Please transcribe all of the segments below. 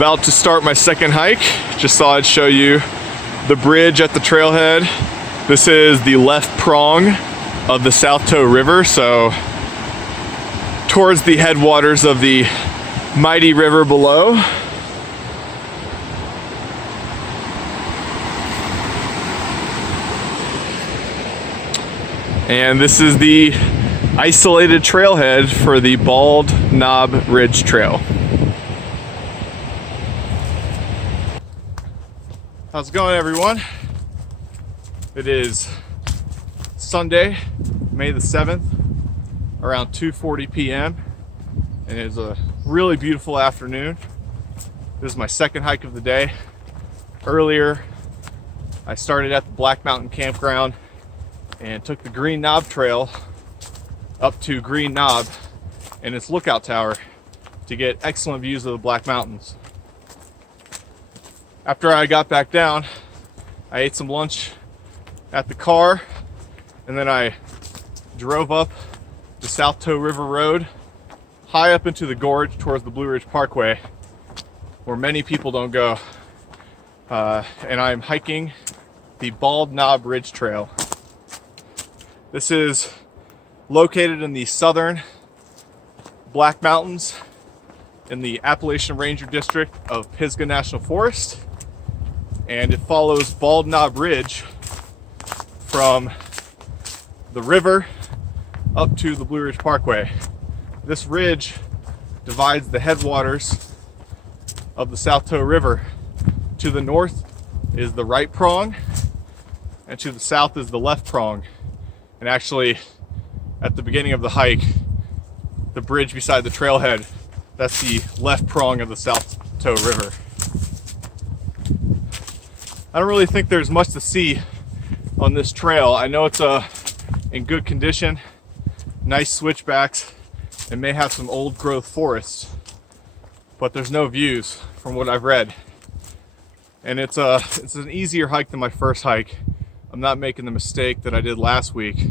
About to start my second hike. Just thought I'd show you the bridge at the trailhead. This is the left prong of the South Mtns River, so towards the headwaters of the mighty river below. And this is the isolated trailhead for the Bald Knob Ridge Trail. How's it going, everyone? It is Sunday, May the 7th, around 2:40 p.m. and it is a really beautiful afternoon. This is my second hike of the day. Earlier, I started at the Black Mountain Campground and took the Green Knob Trail up to Green Knob and its lookout tower to get excellent views of the Black Mountains. After I got back down, I ate some lunch at the car, and then I drove up the South Mtns River Road, high up into the gorge towards the Blue Ridge Parkway, where many people don't go. And I'm hiking the Bald Knob Ridge Trail. This is located in the southern Black Mountains in the Appalachian Ranger District of Pisgah National Forest, and it follows Bald Knob Ridge from the river up to the Blue Ridge Parkway. This ridge divides the headwaters of the South Mtns River. To the north is the right prong, and to the south is the left prong. And actually, at the beginning of the hike, the bridge beside the trailhead, that's the left prong of the South Mtns River. I don't really think there's much to see on this trail. I know it's in good condition, nice switchbacks, and may have some old growth forests, but there's no views from what I've read. And it's an easier hike than my first hike. I'm not making the mistake that I did last week,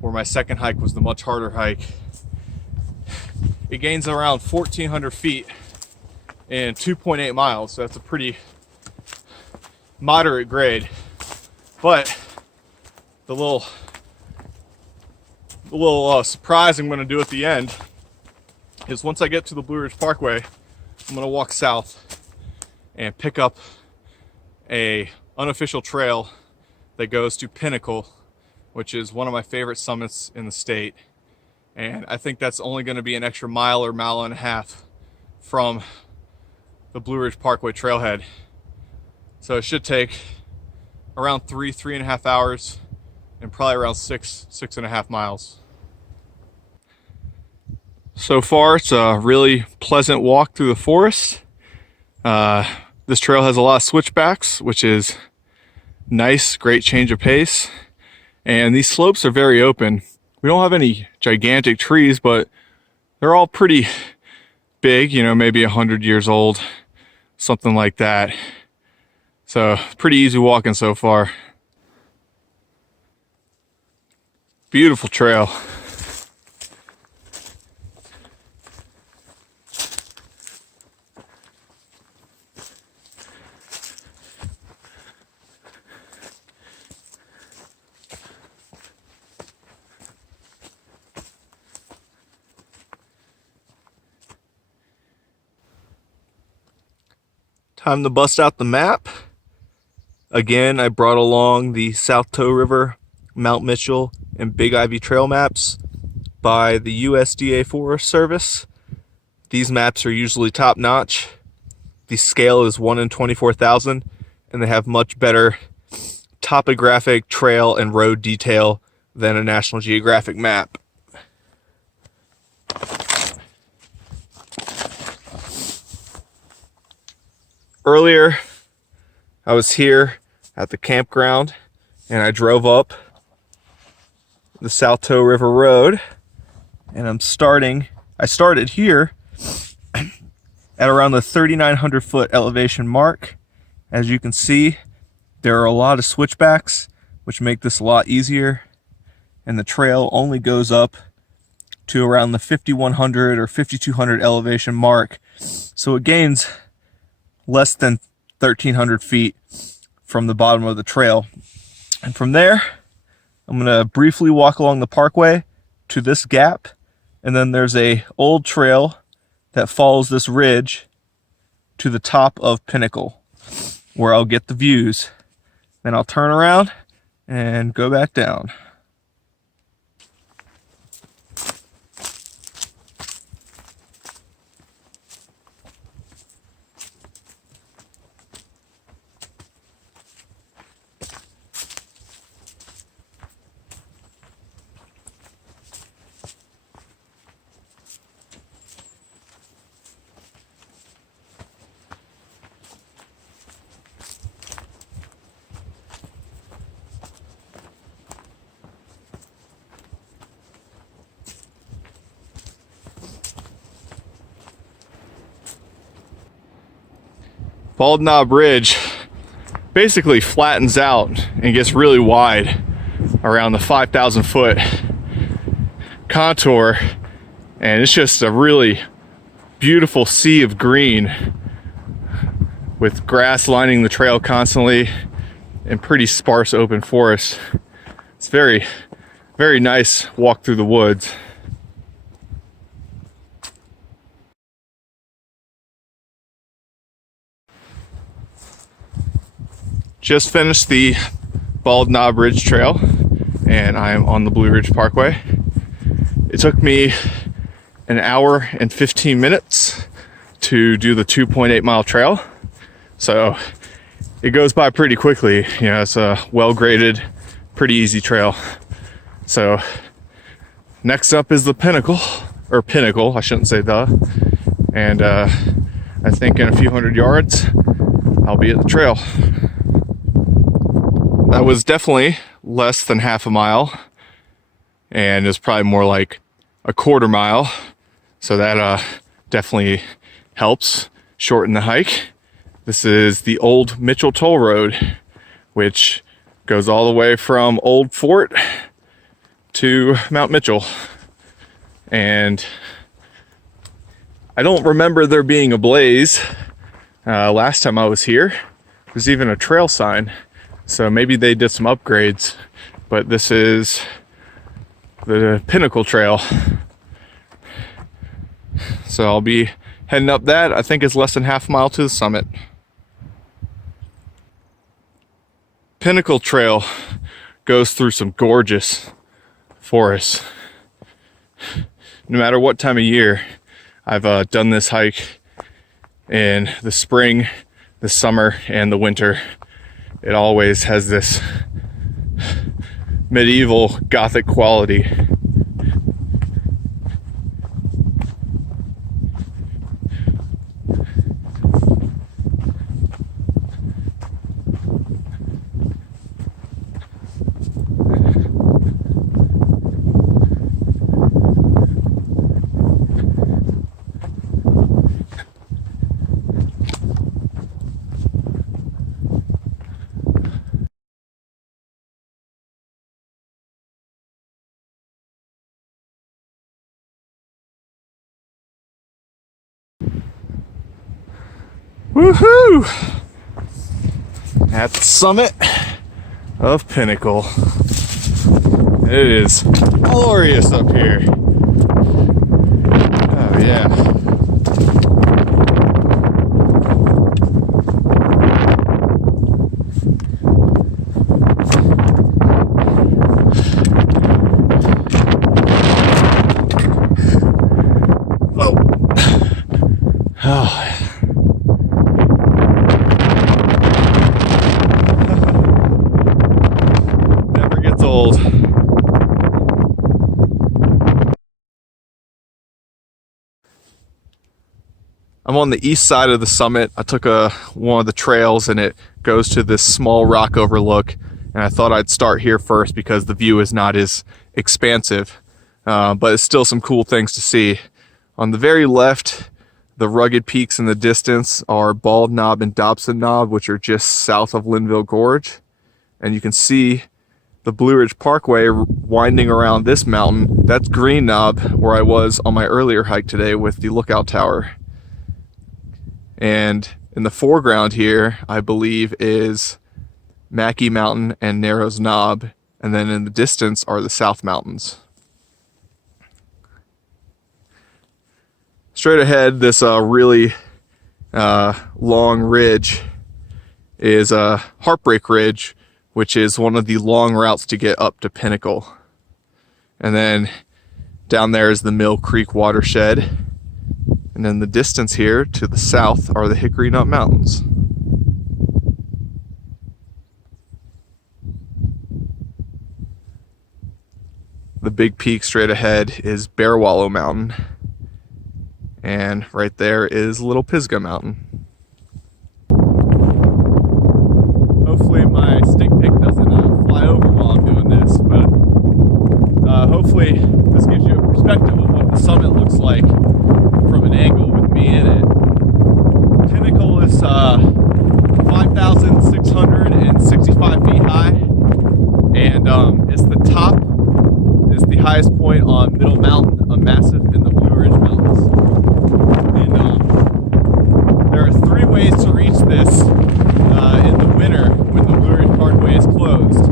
where my second hike was the much harder hike. It gains around 1,400 feet in 2.8 miles, so that's a pretty moderate grade. But the little surprise I'm going to do at the end is, once I get to the Blue Ridge Parkway, I'm going to walk south and pick up a unofficial trail that goes to Pinnacle, which is one of my favorite summits in the state. And I think that's only going to be an extra mile or mile and a half from the Blue Ridge Parkway trailhead. So it should take around 3.5 hours and probably around 6.5 miles. So far, it's a really pleasant walk through the forest. This trail has a lot of switchbacks, which is nice, great change of pace. And these slopes are very open. We don't have any gigantic trees, but they're all pretty big, maybe 100 years old, something like that. So pretty easy walking so far. Beautiful trail. Time to bust out the map. Again, I brought along the South Mtns River, Mount Mitchell, and Big Ivy trail maps by the USDA Forest Service. These maps are usually top notch. The scale is 1 in 24,000, and they have much better topographic, trail, and road detail than a National Geographic map. Earlier, I was here at the campground and I drove up the South Mtns River Road, and I started here at around the 3,900 foot elevation mark. As you can see, there are a lot of switchbacks, which make this a lot easier, and the trail only goes up to around the 5,100 or 5,200 elevation mark, so it gains less than 1,300 feet from the bottom of the trail. And from there, I'm gonna briefly walk along the parkway to this gap, and then there's a old trail that follows this ridge to the top of Pinnacle, where I'll get the views. Then I'll turn around and go back down. Bald Knob Ridge basically flattens out and gets really wide around the 5,000 foot contour, and it's just a really beautiful sea of green with grass lining the trail constantly and pretty sparse open forest. It's very, very nice walk through the woods. Just finished the Bald Knob Ridge Trail, and I am on the Blue Ridge Parkway. It took me an hour and 15 minutes to do the 2.8 mile trail, so it goes by pretty quickly. You know, it's a well-graded, pretty easy trail. So next up is the Pinnacle, I shouldn't say the, and I think in a few hundred yards I'll be at the trail. That was definitely less than half a mile, and it's probably more like a quarter mile. So that definitely helps shorten the hike. This is the Old Mitchell Toll Road, which goes all the way from Old Fort to Mount Mitchell. And I don't remember there being a blaze last time I was here. There's even a trail sign. So maybe they did some upgrades, but this is the Pinnacle Trail. So I'll be heading up that. I think it's less than half a mile to the summit. Pinnacle Trail goes through some gorgeous forests. No matter what time of year, I've done this hike in the spring, the summer, and the winter. It always has this medieval Gothic quality. Woohoo! At the summit of Pinnacle. It is glorious up here. Oh yeah. Oh. Never gets old. I'm on the east side of the summit. I took one of the trails and it goes to this small rock overlook, and I thought I'd start here first because the view is not as expansive, but it's still some cool things to see. On the very left, the rugged peaks in the distance are Bald Knob and Dobson Knob, which are just south of Linville Gorge. And you can see the Blue Ridge Parkway winding around this mountain. That's Green Knob, where I was on my earlier hike today with the lookout tower. And In the foreground here, I believe, is Mackey Mountain and Narrows Knob, and then in the distance are the South Mtns. Straight ahead, this really long ridge is Heartbreak Ridge, which is one of the long routes to get up to Pinnacle. And then down there is the Mill Creek watershed. And in the distance here to the south are the Hickory Nut Mountains. The big peak straight ahead is Bear Wallow Mountain. And right there is Little Pisgah Mountain. Hopefully my stick pick doesn't fly over while I'm doing this, but hopefully this gives you a perspective of what the summit looks like from an angle with me in it. Pinnacle is 5,665 feet high, and it's the top, it's the highest point on Middle Mountain, a massif in the Blue Ridge Mountains. And there are 3 ways to reach this in the winter when the Blue Ridge Parkway is closed.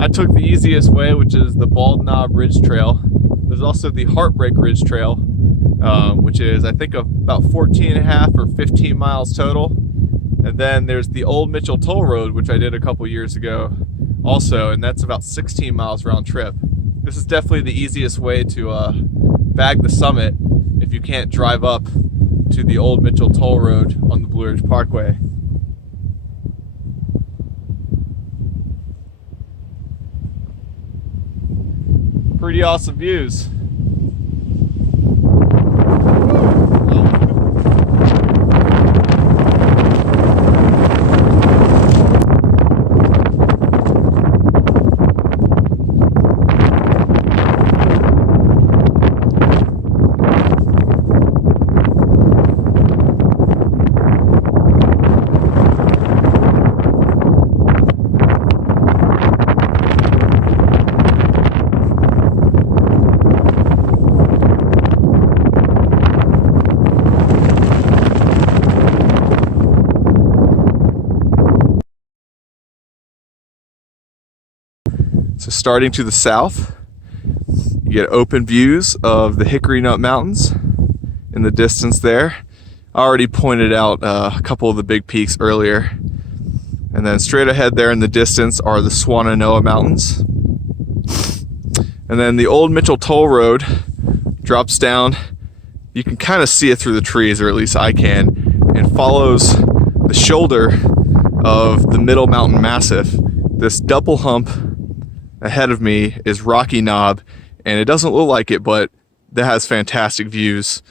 I took the easiest way, which is the Bald Knob Ridge Trail. There's also the Heartbreak Ridge Trail, which is I think about 14.5 or 15 miles total. And then there's the Old Mitchell Toll Road, which I did a couple years ago also, and that's about 16 miles round trip. This is definitely the easiest way to bag the summit if you can't drive up to the Old Mitchell Toll Road on the Blue Ridge Parkway. Pretty awesome views. So starting to the south, you get open views of the Hickory Nut Mountains in the distance there. I already pointed out a couple of the big peaks earlier. And then straight ahead there in the distance are the Swannanoa Mountains. And then the Old Mitchell Toll Road drops down. You can kind of see it through the trees, or at least I can, and follows the shoulder of the Middle Mountain Massif. This double hump ahead of me is Rocky Knob, and it doesn't look like it, but that has fantastic views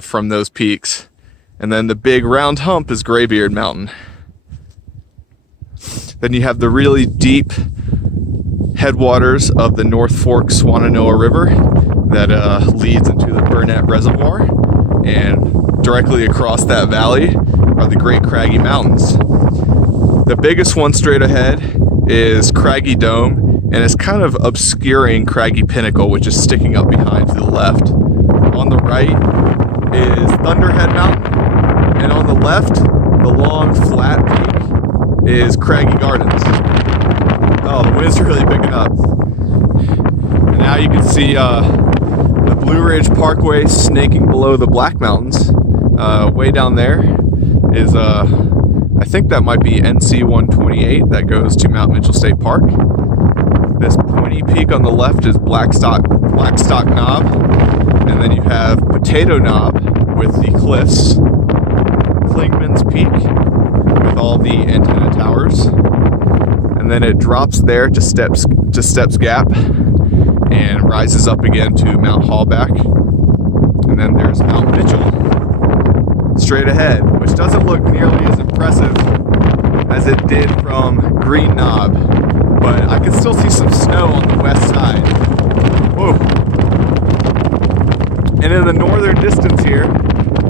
from those peaks. And then the big round hump is Graybeard Mt. Then you have the really deep headwaters of the North Fork Swannanoa River that leads into the Burnett Reservoir, and directly across that valley are the Great Craggy Mountains. The biggest one straight ahead is Craggy Dome, and it's kind of obscuring Craggy Pinnacle, which is sticking up behind to the left. On the right is Thunderhead Mt, and on the left, the long flat peak, is Craggy Gardens. Oh, the wind's really picking up. And now you can see the Blue Ridge Parkway snaking below the Black Mountains. Way down there is, I think that might be NC 128 that goes to Mount Mitchell State Park. This pointy peak on the left is Blackstock Knob, and then you have Potato Knob with the cliffs, Clingmans Peak with all the antenna towers, and then it drops there to Steps Gap and rises up again to Mount Hallback, and then there's Mount Mitchell straight ahead, which doesn't look nearly as impressive as it did from Green Knob, but I can still see some snow on the west side. Whoa. And in the northern distance here,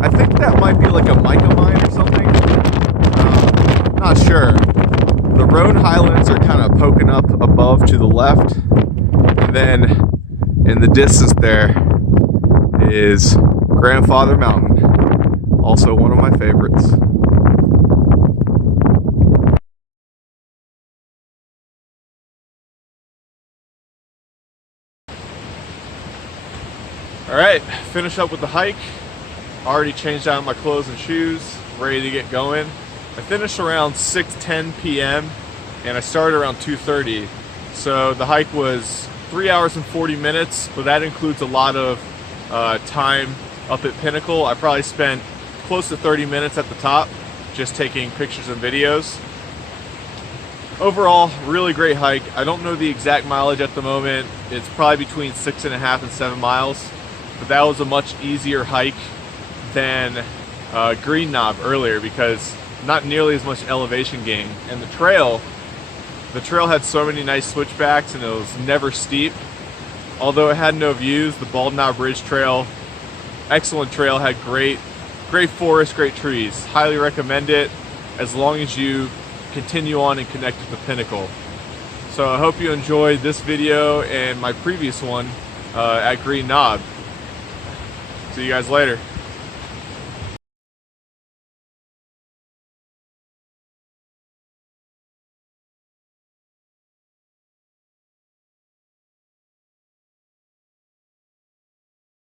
I think that might be like a mica mine or something. Not sure. The Roan Highlands are kind of poking up above to the left. And then in the distance there is Grandfather Mountain, also one of my favorites. All right, finish up with the hike. Already changed out my clothes and shoes, ready to get going. I finished around 6:10 p.m. and I started around 2:30. So the hike was 3 hours and 40 minutes, but that includes a lot of time up at Pinnacle. I probably spent close to 30 minutes at the top, just taking pictures and videos. Overall, really great hike. I don't know the exact mileage at the moment. It's probably between 6.5 and 7 miles, but that was a much easier hike than Green Knob earlier because not nearly as much elevation gain. And the trail had so many nice switchbacks and it was never steep. Although it had no views, the Bald Knob Ridge Trail, excellent trail, had great forest, great trees. Highly recommend it as long as you continue on and connect with the Pinnacle. So I hope you enjoyed this video and my previous one at Green Knob. See you guys later.